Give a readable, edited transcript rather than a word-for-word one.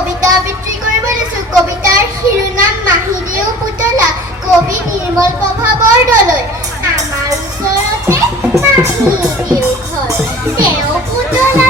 কবিতা আবৃত্তি কৰিব লৈছোঁ। কবিতাৰ শিৰোনাম মাহীদেউ পুতলা, কবি নিৰ্মল প্ৰভা বৰদলৈ। আমাৰ ওচৰতে মাহীদেউ ঘৰ, তেওঁ পুতলা